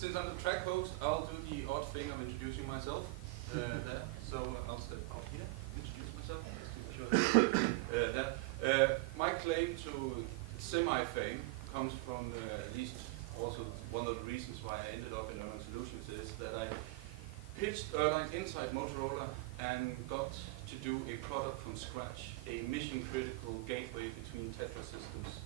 since I'm the track host, I'll do the odd thing of introducing myself there. So I'll step out here, introduce myself. My claim to semi-fame comes from at least also one of the reasons why I ended up in Erlang Solutions is that I pitched Erlang inside Motorola and got to do a product from scratch, a mission-critical gateway between Tetra systems.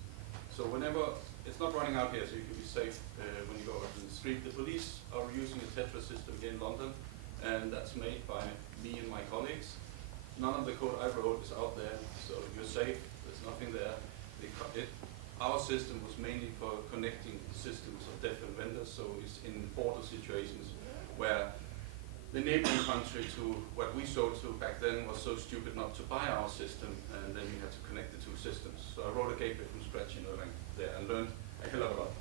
So whenever, it's not running out here, so you can be safe when you go out in the street. The police are using a Tetra system here in London, and that's made by me and my colleagues. None of the code I wrote is out there, so you're safe. There's nothing there. Our system was mainly for connecting systems of different vendors, so it's in border situations where the neighboring country to what we sold to back then was so stupid not to buy our system, and then you had to connect the two systems. So I wrote a gateway from scratch in Erlang there and learned a hell of a lot.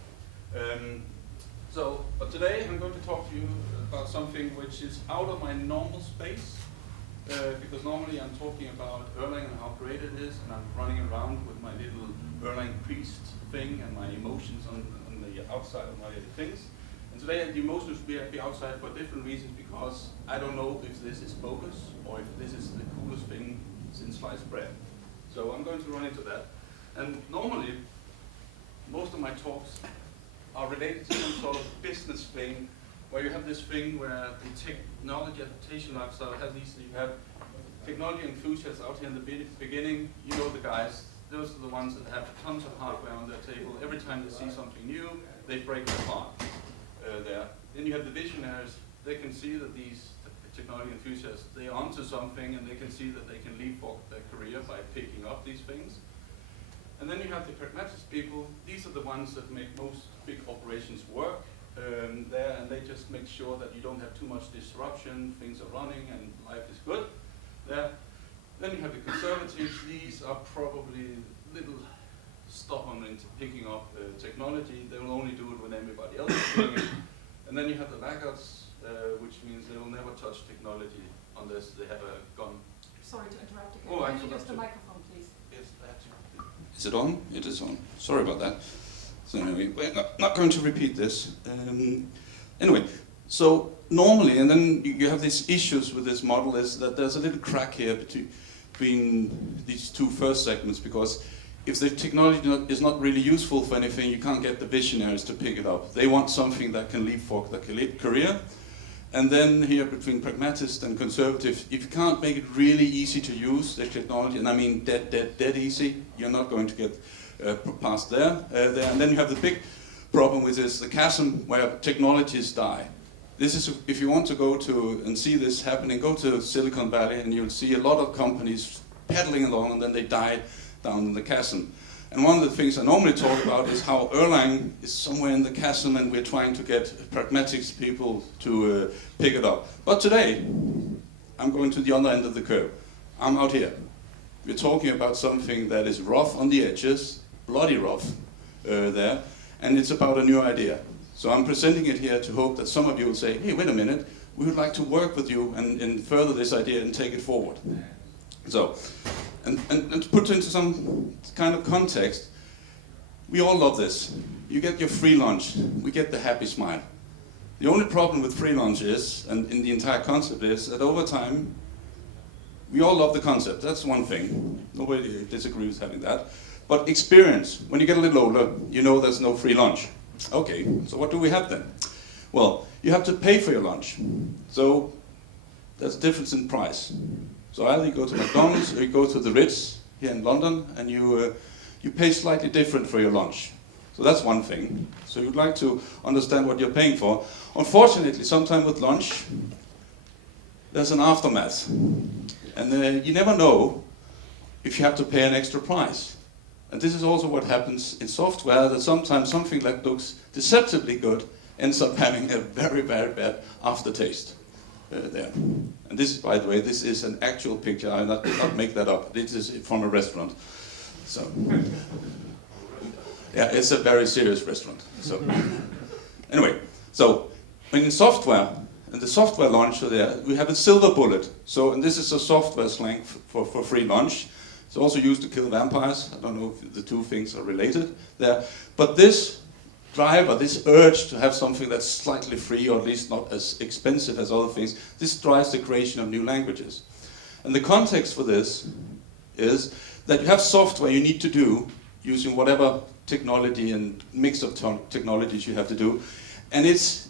But today I'm going to talk to you about something which is out of my normal space, because normally I'm talking about Erlang and how great it is, and I'm running around with my little Erlang priest thing and my emotions on the outside of my things. And today the emotions will be outside for different reasons, because I don't know if this is bogus or if this is the coolest thing since sliced bread. So I'm going to run into that. And normally, most of my talks are related to some sort of business thing, where you have this thing where the technology adaptation lifestyle has these, you have technology enthusiasts out here in the beginning, you know the guys, those are the ones that have tons of hardware on their table. Every time they see something new, they break it apart there. Then you have the visionaries, they can see that these technology enthusiasts, they're onto something, and they can see that they can leapfrog their career by picking up these things. And then you have the pragmatist people, these are the ones that make most big operations work there, and they just make sure that you don't have too much disruption, things are running, and life is good there. Then you have the conservatives, these are probably little stubborn into picking up technology, they will only do it when everybody else is doing it. And then you have the laggards, which means they will never touch technology unless they have a gun. Sorry to interrupt again. Oh, Can you use the microphone, please? Yes, that's Is it on? It is on. Sorry about that. So anyway, we're not going to repeat this. Anyway, so normally, and then you have these issues with this model, is that there's a little crack here between these two first segments, because if the technology is not really useful for anything, you can't get the visionaries to pick it up. They want something that can leapfrog their career. And then here between pragmatist and conservative, if you can't make it really easy to use the technology, and I mean dead easy, you're not going to get past there. And then you have the big problem with this, the chasm where technologies die. This is, if you want to go to and see this happening, go to Silicon Valley and you'll see a lot of companies pedaling along and then they die down in the chasm. And one of the things I normally talk about is how Erlang is somewhere in the chasm and we're trying to get pragmatics people to pick it up. But today, I'm going to the other end of the curve. I'm out here. We're talking about something that is rough on the edges, bloody rough there, and it's about a new idea. So I'm presenting it here to hope that some of you will say, hey, wait a minute, we would like to work with you and further this idea and take it forward. So, and to put into some kind of context, we all love this. You get your free lunch, we get the happy smile. The only problem with free lunch is, and in the entire concept is, that over time, we all love the concept, that's one thing. Nobody disagrees with having that. But experience, when you get a little older, you know there's no free lunch. Okay, so what do we have then? Well, you have to pay for your lunch. So there's a difference in price. So either you go to McDonald's or you go to the Ritz here in London and you pay slightly different for your lunch. So that's one thing. So you'd like to understand what you're paying for. Unfortunately, sometimes with lunch, there's an aftermath. And you never know if you have to pay an extra price. And this is also what happens in software, that sometimes something that looks deceptively good ends up having a very, very bad aftertaste there. And this, by the way, this is an actual picture. I did not make that up. This is from a restaurant. So, yeah, it's a very serious restaurant. So, anyway, so in software, in the software launcher there, we have a silver bullet. So, and this is a software slang for free lunch. It's also used to kill vampires. I don't know if the two things are related there. But this driver, this urge to have something that's slightly free, or at least not as expensive as other things, this drives the creation of new languages. And the context for this is that you have software you need to do using whatever technology and mix of technologies you have to do, and it's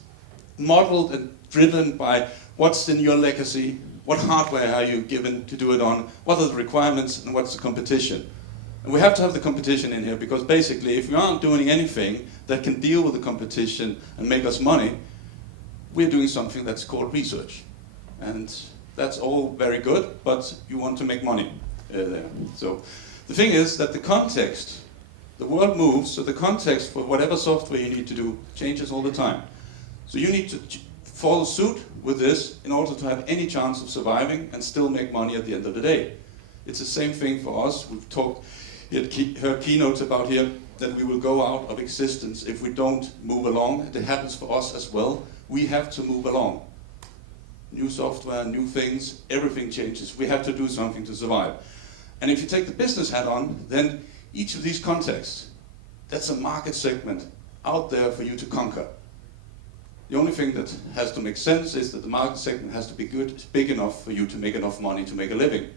modeled and driven by what's in your legacy, what hardware are you given to do it on, what are the requirements, and what's the competition. And we have to have the competition in here, because basically if we aren't doing anything that can deal with the competition and make us money, we're doing something that's called research. And that's all very good, but you want to make money there. So the thing is that the context, the world moves, so the context for whatever software you need to do changes all the time. So you need to follow suit with this in order to have any chance of surviving and still make money at the end of the day. It's the same thing for us. We've talked, heard keynotes about here, that we will go out of existence if we don't move along. It happens for us as well. We have to move along. New software, new things, everything changes. We have to do something to survive. And if you take the business hat on, then each of these contexts, that's a market segment out there for you to conquer. The only thing that has to make sense is that the market segment has to be good, big enough for you to make enough money to make a living.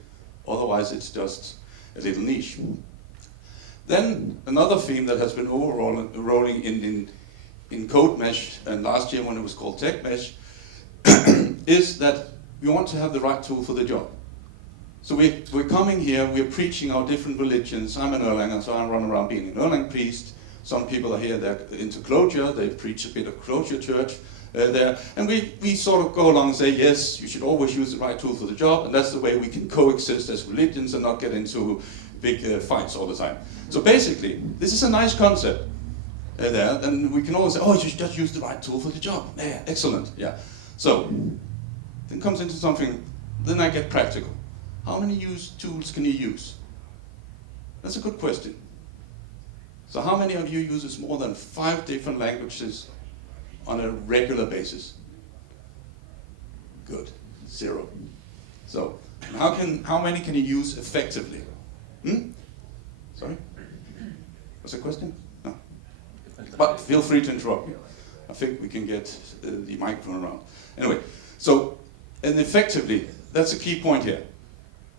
Otherwise, it's just a little niche. Then another theme that has been rolling in Code Mesh, and last year when it was called Tech Mesh, is that we want to have the right tool for the job. So we're coming here, we're preaching our different religions. I'm an Erlanger, so I run around being an Erlang priest. Some people are here, they're into Clojure, they preach a bit of Clojure church there. And we sort of go along and say, yes, you should always use the right tool for the job, and that's the way we can coexist as religions and not get into big fights all the time. So basically, this is a nice concept there, and we can always say, oh, you should just use the right tool for the job. Yeah, excellent, yeah. So, then comes into something, then I get practical. How many tools can you use? That's a good question. So how many of you uses more than 5 different languages on a regular basis? Good, 0. So how many can you use effectively? Sorry? What's the question? No. But feel free to interrupt me. I think we can get the microphone around. Anyway, so, and effectively, that's a key point here.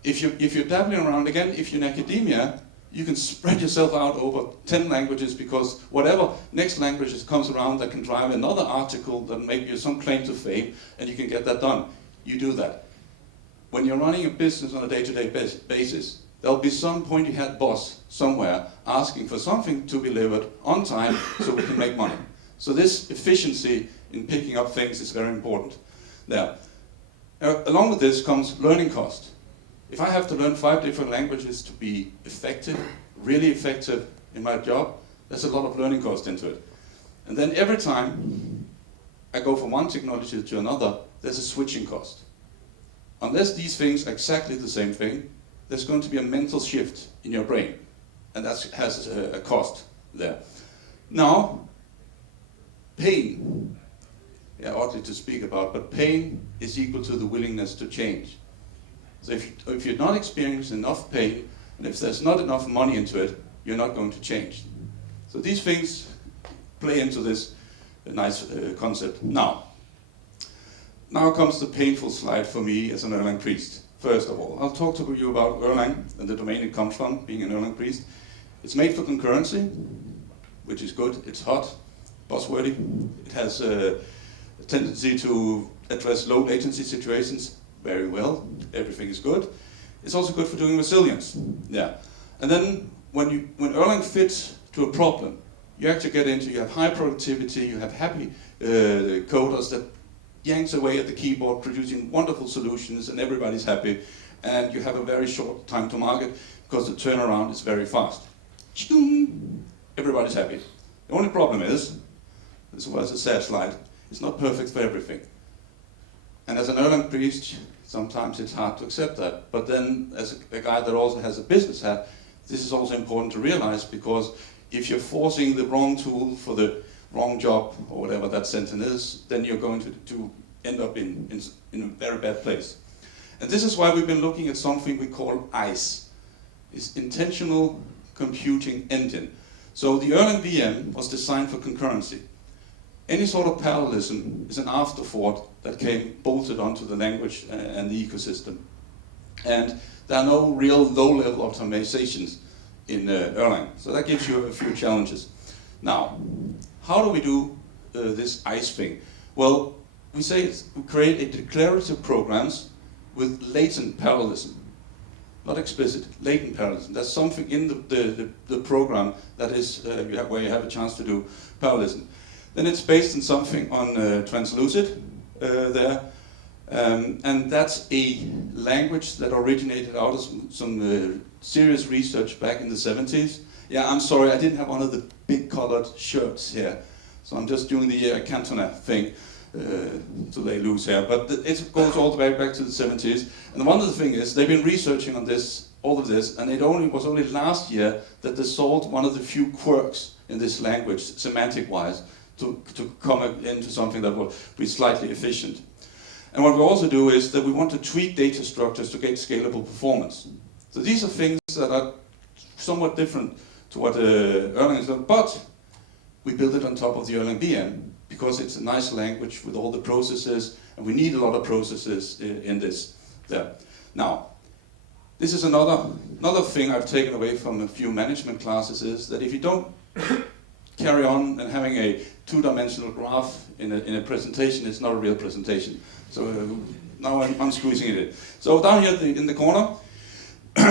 If you're dabbling around, again, if you're in academia, you can spread yourself out over 10 languages, because whatever next language comes around that can drive another article that make you some claim to fame, and you can get that done. You do that. When you're running a business on a day-to-day basis, there'll be some pointy head boss somewhere asking for something to be delivered on time so we can make money. So this efficiency in picking up things is very important. Now, along with this comes learning cost. If I have to learn 5 different languages to be effective, really effective in my job, there's a lot of learning cost into it. And then every time I go from one technology to another, there's a switching cost. Unless these things are exactly the same thing, there's going to be a mental shift in your brain. And that has a cost there. Now, pain, yeah, oddly to speak about, but pain is equal to the willingness to change. So if you're not experiencing enough pain, and if there's not enough money into it, you're not going to change. So these things play into this nice concept. Now comes the painful slide for me as an Erlang priest. First of all, I'll talk to you about Erlang and the domain it comes from, being an Erlang priest. It's made for concurrency, which is good. It's hot, buzzworthy. It has a tendency to address low latency situations very well. Everything is good. It's also good for doing resilience. Yeah. And then when Erlang fits to a problem, you actually get into, you have high productivity, you have happy coders that yanks away at the keyboard producing wonderful solutions, and everybody's happy, and you have a very short time to market because the turnaround is very fast. Everybody's happy. The only problem is, this was a sad slide, it's not perfect for everything. And as an Erlang priest, sometimes it's hard to accept that. But then, as a guy that also has a business hat, this is also important to realize, because if you're forcing the wrong tool for the wrong job, or whatever that sentence is, then you're going to end up in a very bad place. And this is why we've been looking at something we call ICE, is Intentional Computing Engine. So the Erlang VM was designed for concurrency. Any sort of parallelism is an afterthought that came bolted onto the language and the ecosystem. And there are no real low-level optimizations in Erlang. So that gives you a few challenges. Now, how do we do this ICE thing? Well, we say we create a declarative programs with latent parallelism. Not explicit, latent parallelism. There's something in the program that is where you have a chance to do parallelism. Then it's based on something on translucid there. And that's a language that originated out of some serious research back in the 70s. Yeah, I'm sorry, I didn't have one of the big colored shirts here. So I'm just doing the Cantona thing to lay loose here. But it goes all the way back to the 70s. And one of the things is, they've been researching on this, all of this, and it was only last year that they solved one of the few quirks in this language, semantic-wise, to come into something that will be slightly efficient. And what we also do is that we want to tweak data structures to get scalable performance. So these are things that are somewhat different to what Erlang is doing, but we build it on top of the Erlang VM because it's a nice language with all the processes, and we need a lot of processes in this. There. Now, this is another thing I've taken away from a few management classes, is that if you don't carry on and having a two-dimensional graph in a presentation, it's not a real presentation. So now I'm squeezing it in. So down here in the corner,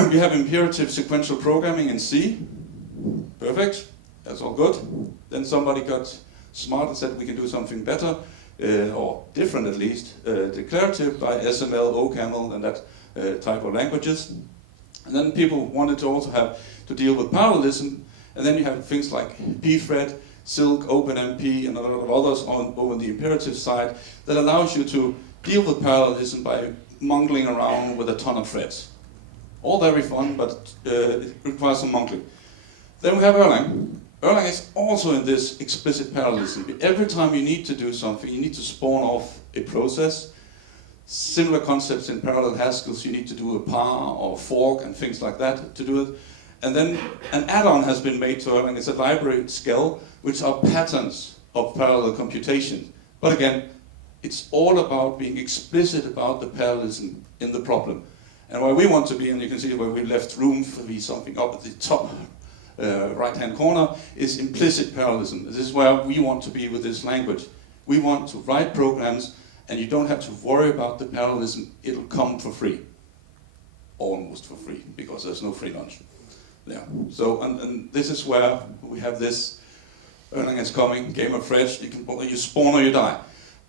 we have imperative sequential programming in C. Perfect, that's all good. Then somebody got smart and said we can do something better, or different at least, declarative by SML, OCaml, and that type of languages. And then people wanted to also have to deal with parallelism, and then you have things like pthread, Silk, OpenMP, and a lot of others over the imperative side that allows you to deal with parallelism by mongling around with a ton of threads. All very fun, but it requires some mongling. Then we have Erlang. Erlang is also in this explicit parallelism. Every time you need to do something, you need to spawn off a process. Similar concepts in parallel Haskell, so you need to do a par or fork and things like that to do it. And then an add-on has been made to Erlang. It's a library, Scala, which are patterns of parallel computation. But again, it's all about being explicit about the parallelism in the problem. And where we want to be, and you can see where we left room for something up at the top right-hand corner, is implicit parallelism. This is where we want to be with this language. We want to write programs, and you don't have to worry about the parallelism. It'll come for free. Almost for free, because there's no free lunch. Yeah. So, and this is where we have this, Erlang is coming, game of threads, you spawn or you die.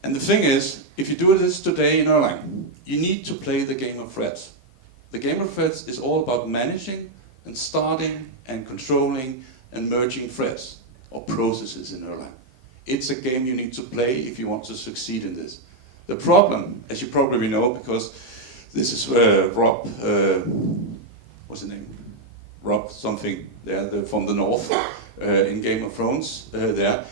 And the thing is, if you do this today in Erlang, you need to play the game of threads. The game of threads is all about managing and starting and controlling and merging threads or processes in Erlang. It's a game you need to play if you want to succeed in this. The problem, as you probably know, because this is where Rob, what's his name? Rob something there, from the north, in Game of Thrones there.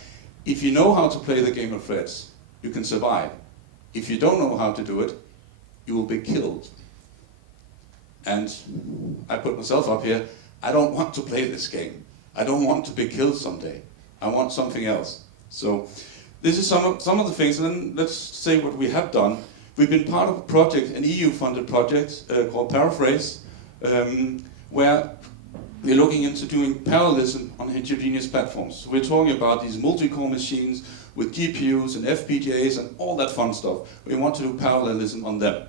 If you know how to play the game of threads, you can survive. If you don't know how to do it, you will be killed. And I put myself up here, I don't want to play this game. I don't want to be killed someday. I want something else. So this is some of the things, and then let's say what we have done. We've been part of a project, an EU-funded project called ParaPhrase, where we're looking into doing parallelism on heterogeneous platforms. So we're talking about these multi-core machines with GPUs and FPGAs and all that fun stuff. We want to do parallelism on them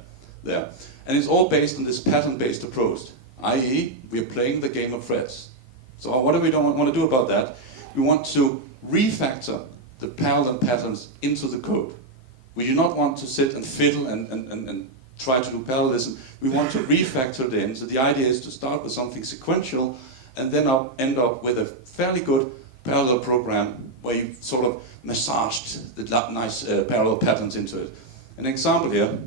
there. And it's all based on this pattern-based approach, i.e. we're playing the game of threads. So what do we want to do about that? We want to refactor the parallel patterns into the code. We do not want to sit and fiddle and try to do parallelism. We want to refactor it in. So the idea is to start with something sequential and then end up with a fairly good parallel program where you sort of massaged the nice parallel patterns into it. An example here.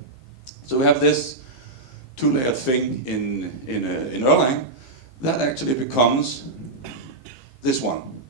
So we have this two-layer thing in Erlang that actually becomes this one.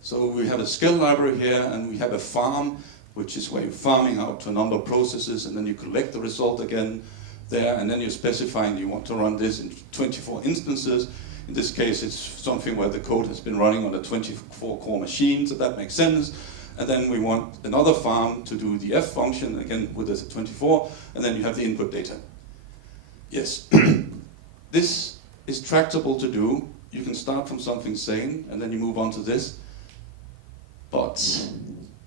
So we have a skill library here, and we have a farm, which is where you're farming out to a number of processes, and then you collect the result again there, and then you're specifying you want to run this in 24 instances. In this case, it's something where the code has been running on a 24-core machine, so that makes sense. And then we want another farm to do the f function, again with a 24, and then you have the input data. Yes, this is tractable to do. You can start from something sane, and then you move on to this. But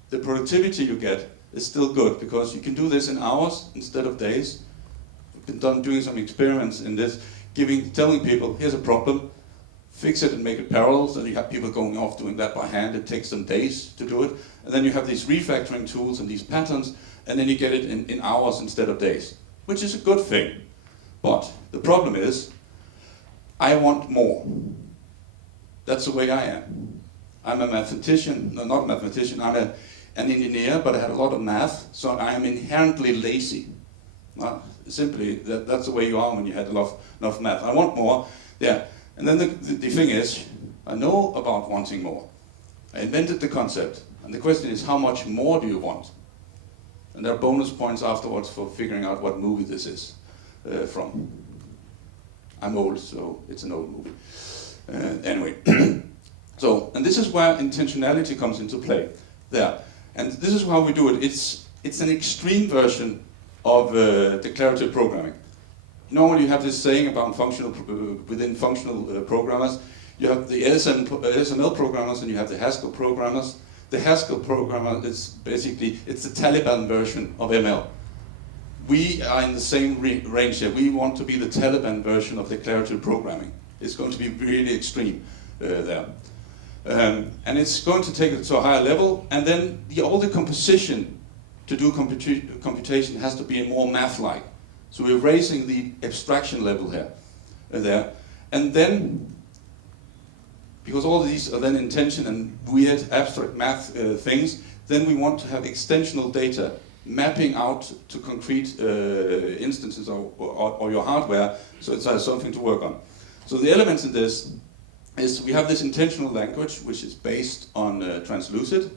the productivity you get is still good, because you can do this in hours instead of days. We've been doing some experiments in this, telling people, here's a problem, fix it and make it parallel, so you have people going off doing that by hand. It takes them days to do it. And then you have these refactoring tools and these patterns, and then you get it in hours instead of days, which is a good thing. But the problem is, I want more. That's the way I am. I'm a mathematician, no, not a mathematician, I'm an engineer, but I had a lot of math, so I am inherently lazy. Simply, that's the way you are when you had enough math. I want more, yeah. And then the thing is, I know about wanting more. I invented the concept, and the question is, how much more do you want? And there are bonus points afterwards for figuring out what movie this is from. I'm old, so it's an old movie. Anyway, so, and this is where intentionality comes into play. There, and this is how we do it. It's an extreme version of declarative programming. Normally you have this saying about within functional programmers, you have the SML programmers and you have the Haskell programmers. The Haskell programmer is basically, it's the Taliban version of ML. We are in the same range here. We want to be the Taliban version of declarative programming. It's going to be really extreme there. And it's going to take it to a higher level, and then all the composition to do computation has to be more math-like. So we're raising the abstraction level here, there. And then, because all of these are then intention and weird abstract math things, then we want to have extensional data mapping out to concrete instances or your hardware, so it has something to work on. So the elements in this is we have this intentional language, which is based on translucid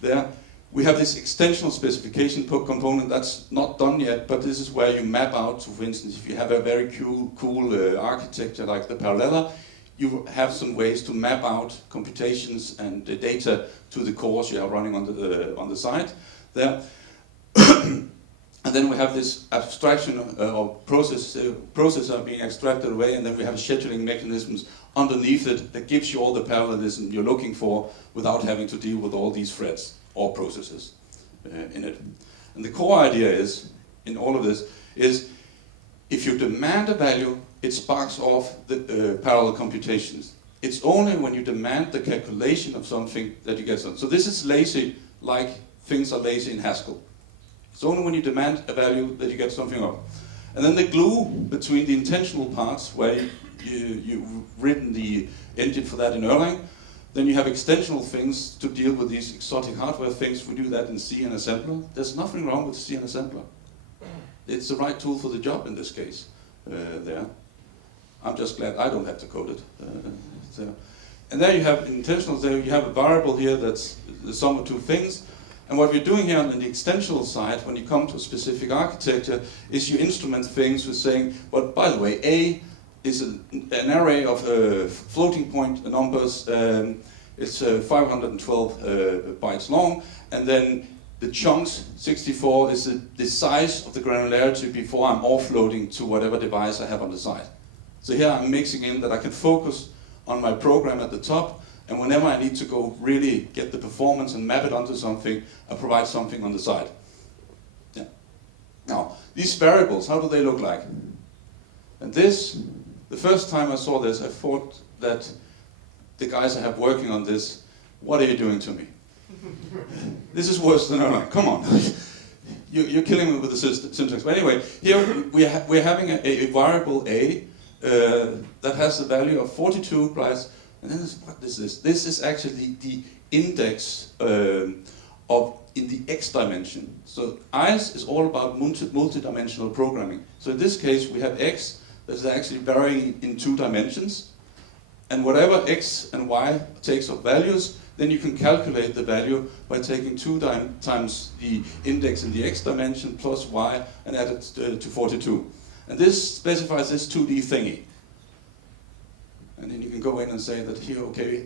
there. We have this extensional specification component that's not done yet, but this is where you map out to, for instance, if you have a very cool architecture like the paralleller, you have some ways to map out computations and the data to the cores you are running on the side there. And then we have this abstraction or processor being extracted away, and then we have scheduling mechanisms underneath it that gives you all the parallelism you're looking for without having to deal with all these threads or processes in it. And the core idea is, in all of this, is if you demand a value, it sparks off the parallel computations. It's only when you demand the calculation of something that you get something. So this is lazy, like things are lazy in Haskell. It's only when you demand a value that you get something up. And then the glue between the intentional parts, where you've written the engine for that in Erlang, then you have extensional things to deal with these exotic hardware things. We do that in C and assembler. There's nothing wrong with C and assembler. It's the right tool for the job in this case there. I'm just glad I don't have to code it. And there you have intentional, there you have a variable here that's the sum of two things. And what we're doing here on the extensional side, when you come to a specific architecture, is you instrument things with saying, well, by the way, A is an array of floating point numbers. It's 512 bytes long, and then the chunks, 64, is the size of the granularity before I'm offloading to whatever device I have on the side. So here I'm mixing in that I can focus on my program at the top, and whenever I need to go really get the performance and map it onto something, I provide something on the side. Yeah. Now, these variables, how do they look like? And this, the first time I saw this, I thought that the guys I have working on this, what are you doing to me? This is worse than Erlang, come on. You're killing me with the syntax. But anyway, here we're having a variable A that has the value of 42 plus. And then what is this? This is actually the index in the x dimension. So ICE is all about multi-dimensional programming. So in this case, we have x that is actually varying in 2 dimensions. And whatever x and y takes of values, then you can calculate the value by taking 2 times the index in the x dimension plus y and add it to 42. And this specifies this 2D thingy. And then you can go in and say that here, okay,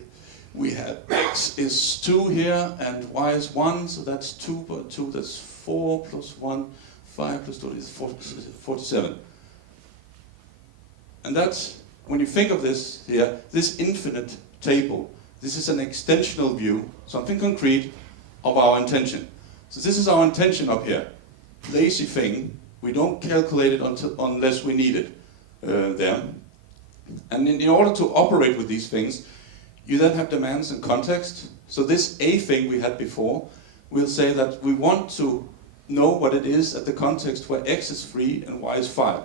we have x is 2 here, and y is 1, so that's 2 by 2, that's 4 plus 1, 5 plus 2 is 47. And that's, when you think of this here, this infinite table, this is an extensional view, something concrete, of our intention. So this is our intention up here. Lazy thing, we don't calculate it unless we need it there. And in order to operate with these things, you then have demands and context. So this A thing we had before, we'll say that we want to know what it is at the context where x is 3 and y is 5.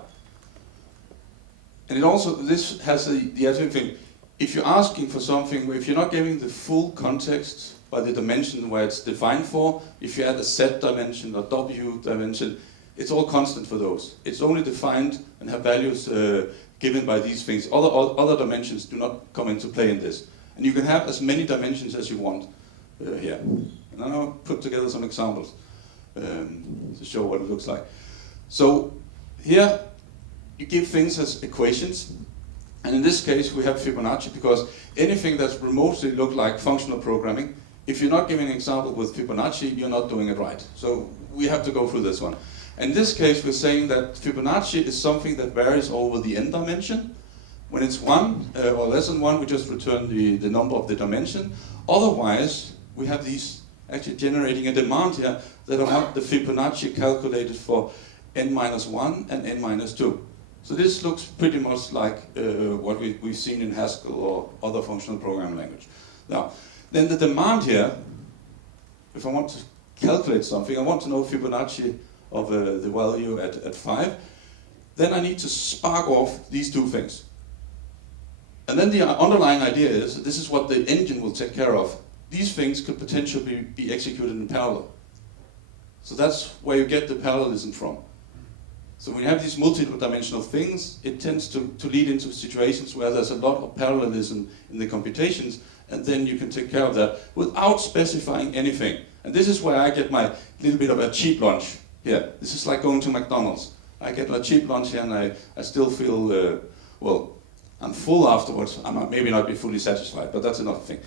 And it also, this has the other thing, if you're asking for something where if you're not giving the full context by the dimension where it's defined for, if you add a z dimension or w dimension, it's all constant for those. It's only defined and have values given by these things. Other dimensions do not come into play in this. And you can have as many dimensions as you want here. And I'll put together some examples to show what it looks like. So here you give things as equations. And in this case we have Fibonacci, because anything that's remotely look like functional programming, if you're not giving an example with Fibonacci, you're not doing it right. So we have to go through this one. In this case, we're saying that Fibonacci is something that varies over the n dimension. When it's 1 or less than 1, we just return the number of the dimension. Otherwise, we have these actually generating a demand here that I want the Fibonacci calculated for n minus 1 and n minus 2. So this looks pretty much like what we've seen in Haskell or other functional programming language. Now, then the demand here, if I want to calculate something, I want to know Fibonacci of the value at 5, then I need to spark off these two things. And then the underlying idea is, this is what the engine will take care of. These things could potentially be executed in parallel. So that's where you get the parallelism from. So when you have these multi-dimensional things, it tends to lead into situations where there's a lot of parallelism in the computations, and then you can take care of that without specifying anything. And this is where I get my little bit of a cheap lunch here. This is like going to McDonald's. I get a cheap lunch here and I still feel, well, I'm full afterwards. I might maybe not be fully satisfied, but that's another thing.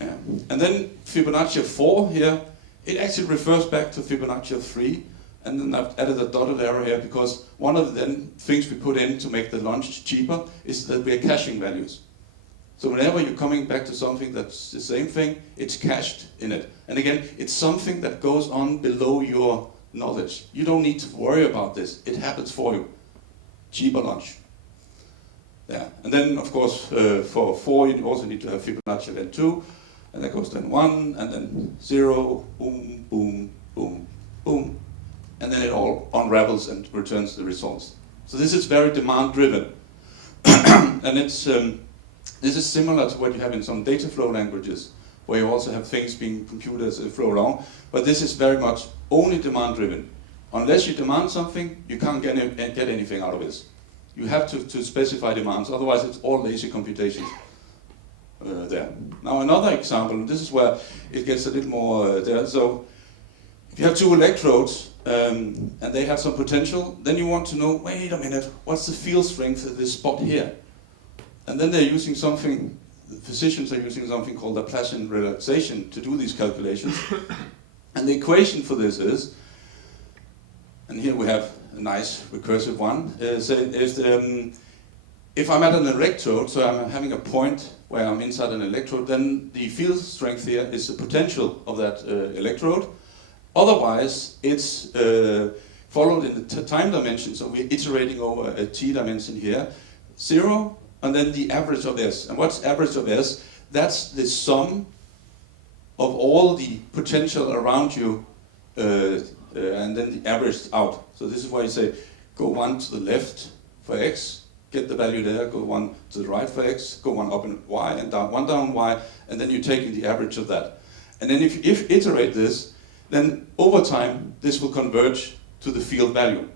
Yeah. And then Fibonacci of 4 here, it actually refers back to Fibonacci of 3. And then I've added a dotted arrow here because one of the things we put in to make the lunch cheaper is that we're caching values. So whenever you're coming back to something that's the same thing, it's cached in it. And again, it's something that goes on below your knowledge. You don't need to worry about this. It happens for you. Cheaper lunch. Yeah. And then, of course, for 4, you also need to have Fibonacci of n2. And that goes then 1, and then 0, boom, boom, boom, boom. And then it all unravels and returns the results. So this is very demand-driven. And it's, this is similar to what you have in some data flow languages, where you also have things being computed as they flow along. But this is very much only demand-driven. Unless you demand something, you can't get anything out of this. You have to specify demands, otherwise it's all lazy computations there. Now another example, and this is where it gets a little more there. So if you have 2 electrodes, and they have some potential, then you want to know, wait a minute, what's the field strength at this spot here? And then they're using something, the physicians are using something called the Placian Relaxation to do these calculations. And the equation for this is, and here we have a nice recursive one, if I'm at an electrode, so I'm having a point where I'm inside an electrode, then the field strength here is the potential of that electrode. Otherwise, it's followed in the time dimension, so we're iterating over a t dimension here. 0, and then the average of s. And what's average of s? That's the sum of all the potential around you, and then the averaged out. So this is why you say, go 1 to the left for x, get the value there, go 1 to the right for x, go 1 up in y, and down 1 down y, and then you're taking the average of that. And then if you iterate this, then over time, this will converge to the field value.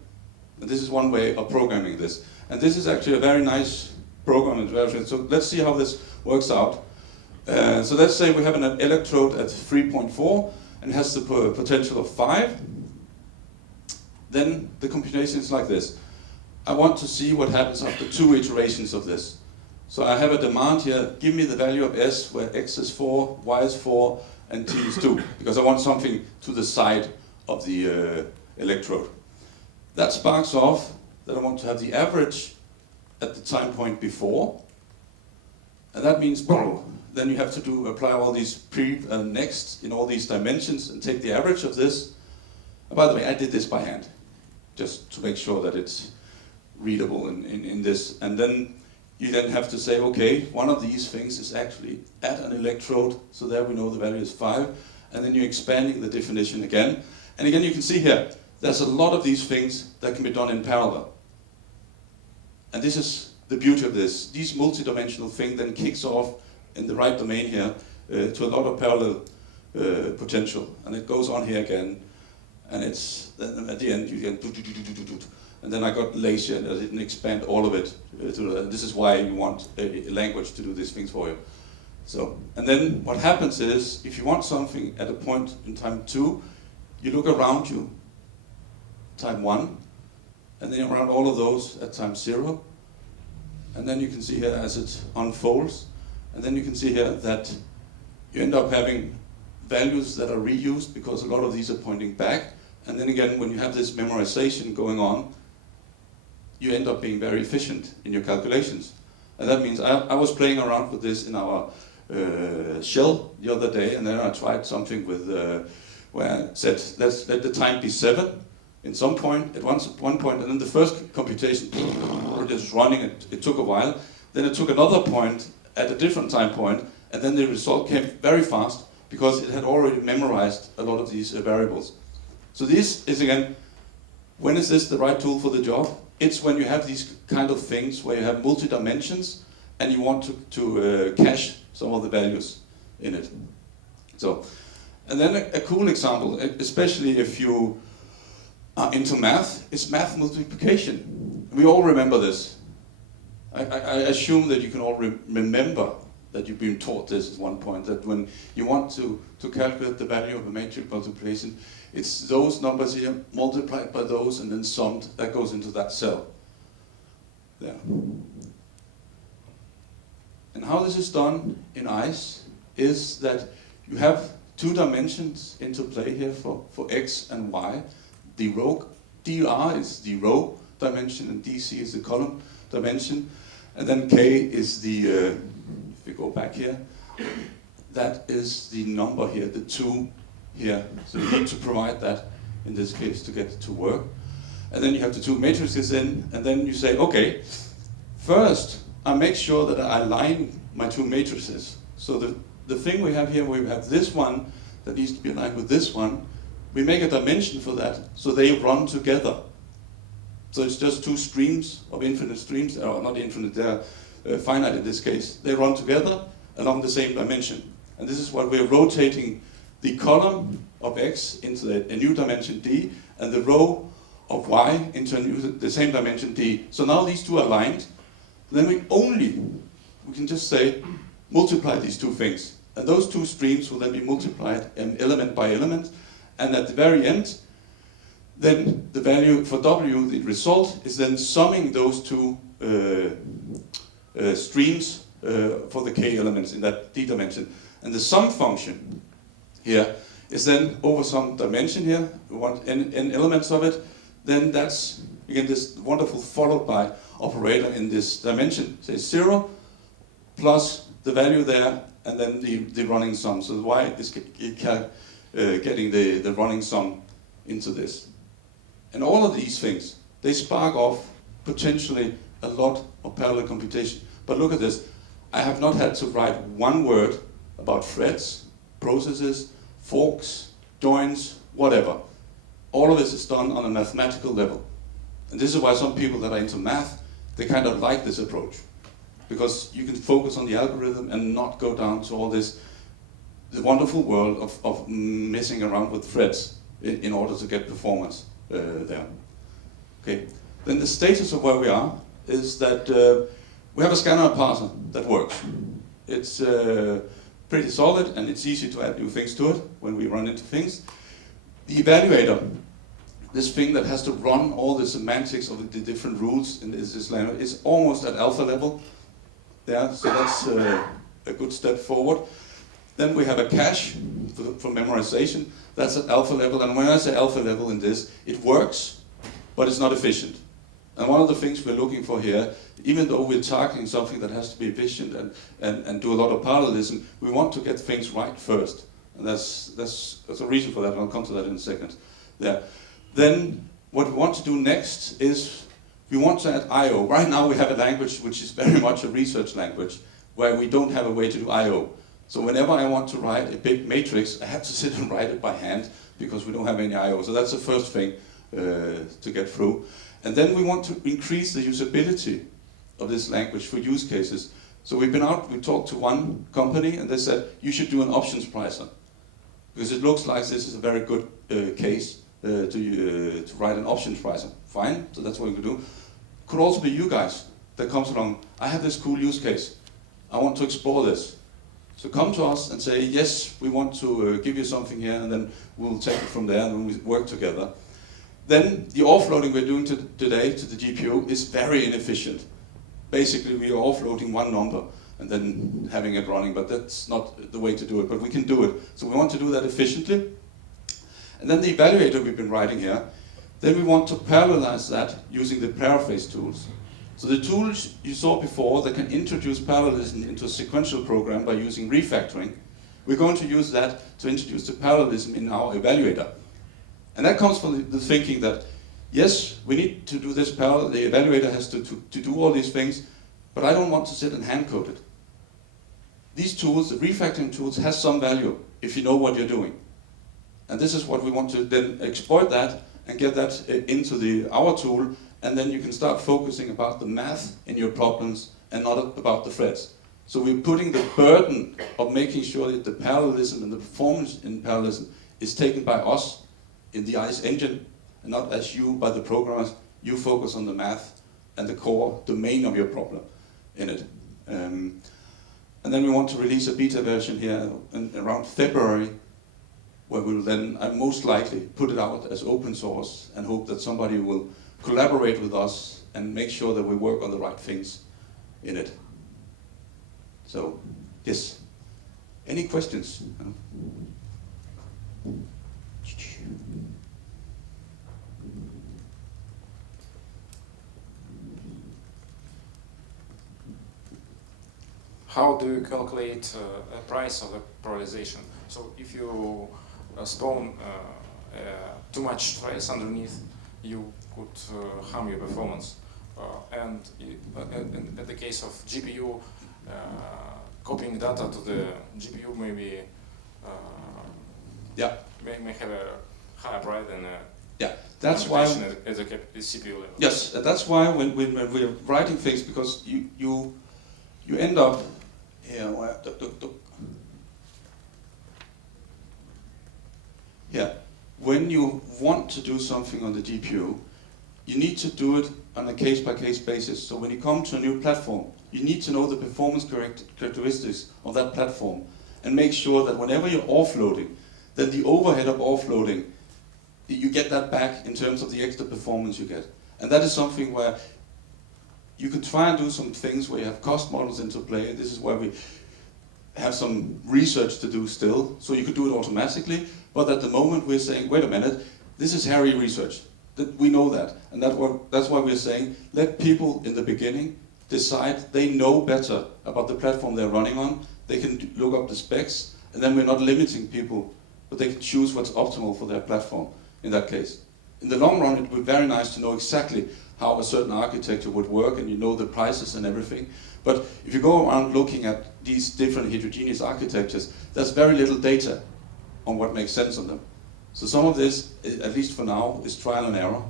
And this is one way of programming this. And this is actually a very nice programming version. So let's see how this works out. So let's say we have an electrode at 3.4 and has the potential of 5. Then the computation is like this. I want to see what happens after 2 iterations of this. So I have a demand here, give me the value of s where x is 4, y is 4, and t is 2, because I want something to the side of the electrode. That sparks off that I want to have the average at the time point before, and that means, then you have to apply all these next in all these dimensions and take the average of this. And by the way, I did this by hand, just to make sure that it's readable in this. And then you then have to say, okay, one of these things is actually at an electrode, so there we know the value is 5, and then you're expanding the definition again. And again, you can see here, there's a lot of these things that can be done in parallel. And this is the beauty of this. This multi-dimensional thing then kicks off in the right domain here to a lot of parallel potential. And it goes on here again, and it's then at the end you get and then I got lazy and I didn't expand all of it. This is why you want a language to do these things for you. So, and then what happens is, if you want something at a point in time 2, you look around you, time 1, and then around all of those at time 0. And then you can see here as it unfolds, and then you can see here that you end up having values that are reused because a lot of these are pointing back. And then again, when you have this memorization going on, you end up being very efficient in your calculations. And that means I was playing around with this in our shell the other day, and then I tried something with where I said, let's let the time be 7 in some point, at one point, and then the first computation just running, it took a while. Then it took another point at a different time point, and then the result came very fast because it had already memorized a lot of these variables. So this is, again, when is this the right tool for the job? It's when you have these kind of things where you have multi-dimensions and you want to cache some of the values in it. So, and then a cool example, especially if you are into math, is math multiplication. We all remember this. I assume that you can all remember that you've been taught this at one point, that when you want to calculate the value of a matrix multiplication, it's those numbers here multiplied by those and then summed, that goes into that cell. There. And how this is done in ICE is that you have 2 dimensions into play here for x and y. The row, dr is the row dimension and dc is the column dimension. And then k is the, if we go back here, that is the number here, the 2 here. So you need to provide that, in this case, to get it to work. And then you have the 2 matrices in, and then you say, okay, first I make sure that I align my 2 matrices. So the thing we have here, we have this one that needs to be aligned with this one. We make a dimension for that, so they run together. So it's just 2 streams of infinite streams, or not infinite, they're finite in this case. They run together along the same dimension. And this is what we're rotating the column of x into a new dimension d, and the row of y into the same dimension d. So now these 2 are aligned. Then we can just say, multiply these 2 things. And those 2 streams will then be multiplied element by element. And at the very end, then the value for w, the result, is then summing those 2 streams for the k elements in that d dimension. And the sum function here is then over some dimension here, we want n elements of it, then that's, again, this wonderful followed by operator in this dimension, say 0, plus the value there, and then the running sum. So y is getting the running sum into this. And all of these things, they spark off potentially a lot of parallel computation. But look at this, I have not had to write one word about threads, processes, forks, joins, whatever. All of this is done on a mathematical level. And this is why some people that are into math, they kind of like this approach. Because you can focus on the algorithm and not go down to all this, the wonderful world of messing around with threads in order to get performance there. Okay. Then the status of where we are is that we have a scanner and parser that works. It's pretty solid and it's easy to add new things to it when we run into things. The evaluator, this thing that has to run all the semantics of the different rules in this language, is almost at alpha level. there, so that's a good step forward. Then we have a cache for memorization. That's at alpha level, and when I say alpha level in this, it works, but it's not efficient. And one of the things we're looking for here, even though we're targeting something that has to be efficient and do a lot of parallelism, we want to get things right first. And that's a reason for that, and I'll come to that in a second. There. Then what we want to do next is we want to add I/O. Right now we have a language which is very much a research language, where we don't have a way to do I/O. So whenever I want to write a big matrix, I have to sit and write it by hand because we don't have any I/O. So that's the first thing to get through. And then we want to increase the usability of this language for use cases. So we talked to one company and they said, you should do an options pricer. Because it looks like this is a very good case to write an options pricer. Fine, so that's what we could do. Could also be you guys that comes along, I have this cool use case. I want to explore this. So come to us and say, yes, we want to give you something here, and then we'll take it from there and we'll work together. Then the offloading we're doing today to the GPU is very inefficient. Basically, we are offloading one number and then having it running, but that's not the way to do it, but we can do it. So we want to do that efficiently. And then the evaluator we've been writing here, then we want to parallelize that using the ParaPhrase tools. So the tools you saw before that can introduce parallelism into a sequential program by using refactoring, we're going to use that to introduce the parallelism in our evaluator. And that comes from the thinking that, yes, we need to do this parallel, the evaluator has to do all these things, but I don't want to sit and hand code it. These tools, the refactoring tools, has some value if you know what you're doing. And this is what we want to then exploit that and get that into our tool, and then you can start focusing about the math in your problems and not about the threads. So we're putting the burden of making sure that the parallelism and the performance in parallelism is taken by us in the ICE engine, and not as you by the programmers. You focus on the math and the core domain of your problem in it. And then we want to release a beta version here around February, where we'll then most likely put it out as open source and hope that somebody will collaborate with us and make sure that we work on the right things in it. So, yes. Any questions? How do you calculate a price of the parallelization? So if you spawn too much stress underneath, you could harm your performance. And in the case of GPU, copying data to the GPU maybe may have a higher price than that's why as a CPU level. Yes, that's why when we're writing things, because you end up here. Yeah, when you want to do something on the GPU, you need to do it on a case-by-case basis. So when you come to a new platform, you need to know the performance characteristics of that platform and make sure that whenever you're offloading, then the overhead of offloading, you get that back in terms of the extra performance you get. And that is something where you can try and do some things where you have cost models into play. This is where we have some research to do still, so you could do it automatically. But at the moment we're saying, wait a minute, this is hairy research. We know that. And that's why we're saying, let people in the beginning decide they know better about the platform they're running on. They can look up the specs, and then we're not limiting people, but they can choose what's optimal for their platform in that case. In the long run, it would be very nice to know exactly how a certain architecture would work, and you know the prices and everything. But if you go around looking at these different heterogeneous architectures, there's very little data on what makes sense on them. So some of this, at least for now, is trial and error.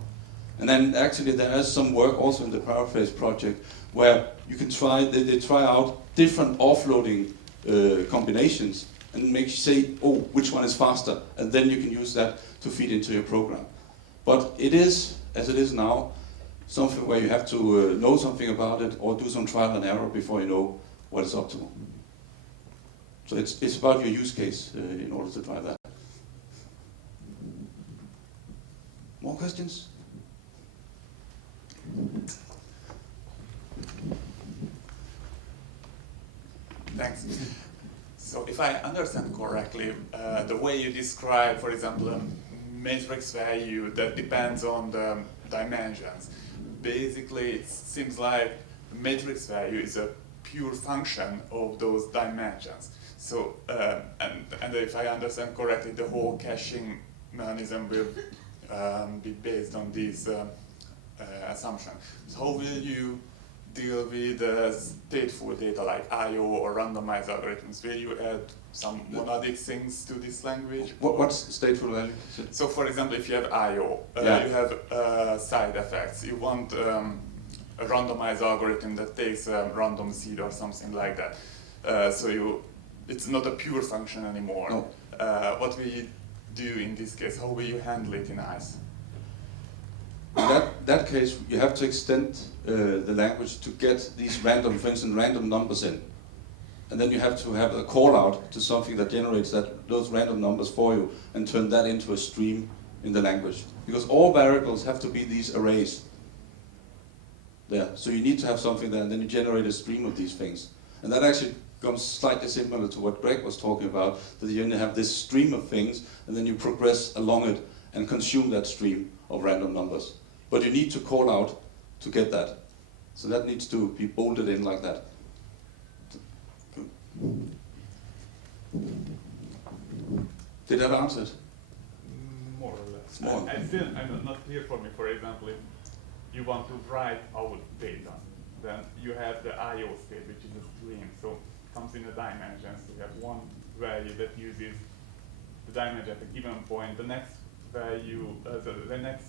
And then actually there is some work also in the ParaPhrase project where you can try, they try out different offloading combinations and say, oh, which one is faster? And then you can use that to feed into your program. But it is, as it is now, something where you have to know something about it or do some trial and error before you know what is optimal. So it's about your use case in order to try that. More questions? Thanks. So if I understand correctly, the way you describe, for example, a matrix value that depends on the dimensions, basically it seems like the matrix value is a pure function of those dimensions. So, and if I understand correctly, the whole caching mechanism will be based on this assumption. So how will you deal with stateful data like I/O or randomized algorithms? Will you add some monadic things to this language? What's stateful value? So, for example, if you have I/O, you have side effects. You want a randomized algorithm that takes a random seed or something like that. It's not a pure function anymore. No. What will you do in this case? How will you handle it in ICE? In that case, you have to extend the language to get these random, for instance, random numbers in. And then you have to have a call out to something that generates those random numbers for you and turn that into a stream in the language. Because all variables have to be these arrays there. So you need to have something there, and then you generate a stream of these things. And that actually becomes slightly similar to what Greg was talking about, that you only have this stream of things, and then you progress along it and consume that stream of random numbers. But you need to call out to get that. So that needs to be bolted in like that. Did that answer it? More or less. More. I still, I'm not clear for me. For example, if you want to write out data, then you have the I/O state, which is a stream. So it comes in a dimension. So you have one value that uses the dimension at a given point. The next value, in the next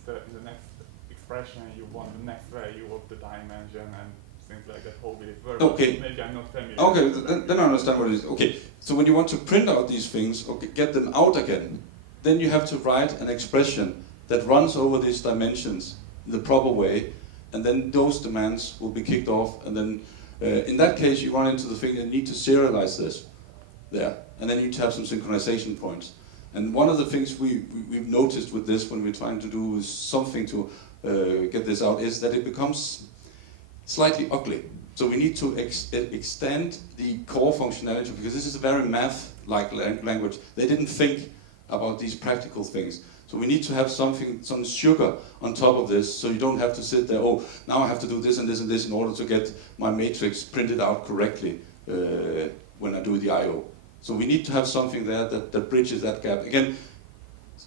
expression, you want the next value of the dimension and things like that. How will it work? Okay. Maybe I'm not familiar. Okay, then I understand what it is. Okay, so when you want to print out these things, okay, get them out again, then you have to write an expression that runs over these dimensions in the proper way, and then those demands will be kicked off, and then in that case you run into the thing that you need to serialize this there, and then you need to have some synchronization points. And one of the things we've noticed with this when we're trying to do something to get this out is that it becomes slightly ugly. So we need to extend the core functionality, because this is a very math-like language. They didn't think about these practical things. So we need to have some sugar on top of this, so you don't have to sit there, oh, now I have to do this and this and this in order to get my matrix printed out correctly when I do the I/O. So we need to have something there that bridges that gap. Again,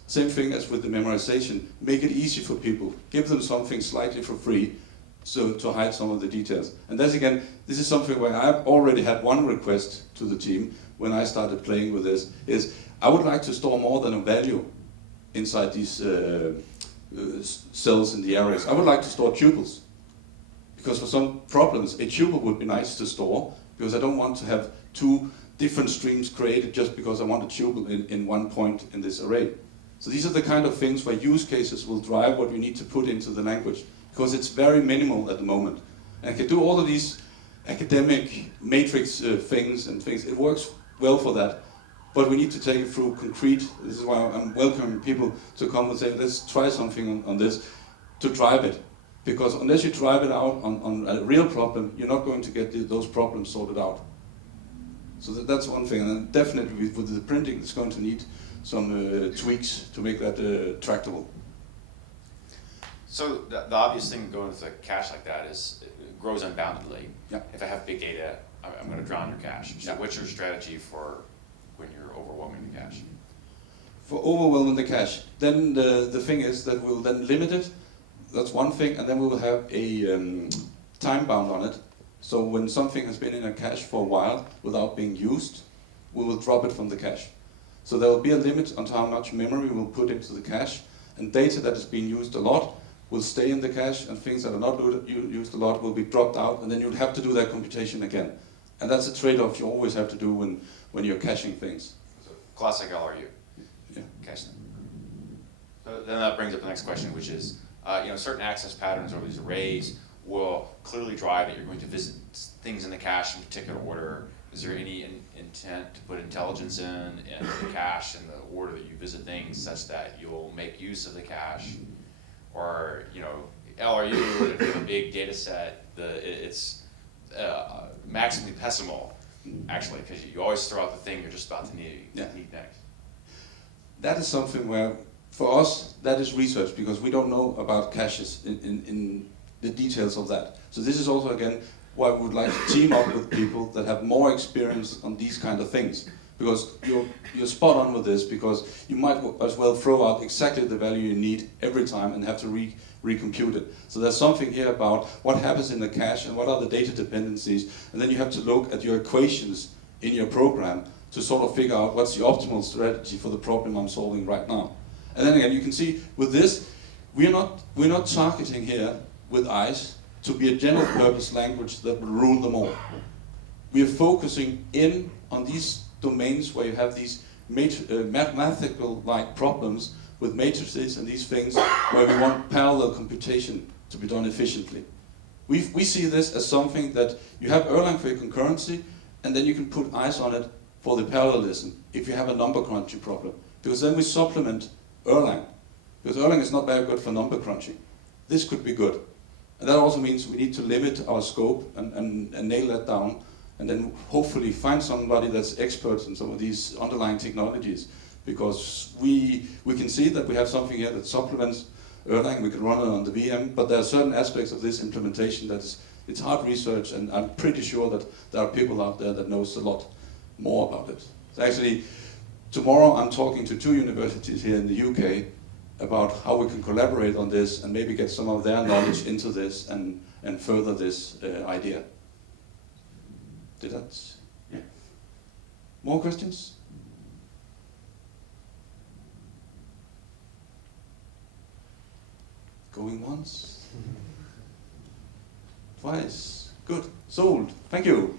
same thing as with the memorization. Make it easy for people. Give them something slightly for free, so to hide some of the details. And that's again, this is something where I've already had one request to the team when I started playing with this, is I would like to store more than a value inside these cells in the arrays. I would like to store tuples. Because for some problems, a tuple would be nice to store, because I don't want to have two different streams created just because I want a tuple in one point in this array. So these are the kind of things where use cases will drive what we need to put into the language, because it's very minimal at the moment. And I can do all of these academic matrix things and things. It works well for that. But we need to take it through concrete. This is why I'm welcoming people to come and say, let's try something on this to drive it. Because unless you drive it out on a real problem, you're not going to get those problems sorted out. So that's one thing. And definitely with the printing, it's going to need some tweaks to make that tractable. So the obvious thing going with a cache like that is it grows unboundedly. Yeah. If I have big data, I'm going to drown your cache. So Yeah. what's your strategy for when you're overwhelming the cache? For overwhelming the cache, then the thing is that we'll then limit it. That's one thing, and then we will have a time bound on it. So when something has been in a cache for a while without being used, we will drop it from the cache. So there will be a limit on how much memory we'll put into the cache, and data that is being used a lot will stay in the cache, and things that are not used a lot will be dropped out, and then you'll have to do that computation again. And that's a trade-off you always have to do when you're caching things. So classic LRU. Yeah. Cache them. So then that brings up the next question, which is, certain access patterns or these arrays will clearly drive that you're going to visit things in the cache in particular order. Is there any intent to put intelligence in the cache in the order that you visit things such that you'll make use of the cache? Or, LRU, if you have a big data set, it's maximally decimal. actually, because you always throw out the thing you're just about to need Yeah. next. That is something where, for us, that is research, because we don't know about caches in the details of that. So this is also, again, why we would like to team up with people that have more experience on these kind of things. Because you're spot on with this, because you might as well throw out exactly the value you need every time and have to recompute it. So there's something here about what happens in the cache and what are the data dependencies, and then you have to look at your equations in your program to sort of figure out what's the optimal strategy for the problem I'm solving right now. And then again, you can see with this, we're not targeting here with ICE to be a general purpose language that will rule them all. We are focusing in on these domains where you have these mathematical-like problems with matrices and these things where we want parallel computation to be done efficiently. We see this as something that you have Erlang for your concurrency, and then you can put ICE on it for the parallelism if you have a number crunching problem. Because then we supplement Erlang. Because Erlang is not very good for number crunching. This could be good. And that also means we need to limit our scope and nail that down, and then hopefully find somebody that's expert in some of these underlying technologies. Because we can see that we have something here that supplements Erlang, we can run it on the VM, but there are certain aspects of this implementation it's hard research, and I'm pretty sure that there are people out there that knows a lot more about it. So actually, tomorrow I'm talking to 2 universities here in the UK about how we can collaborate on this and maybe get some of their knowledge into this and further this idea. Did that? Yeah. More questions? Going once? Twice? Good. Sold. Thank you.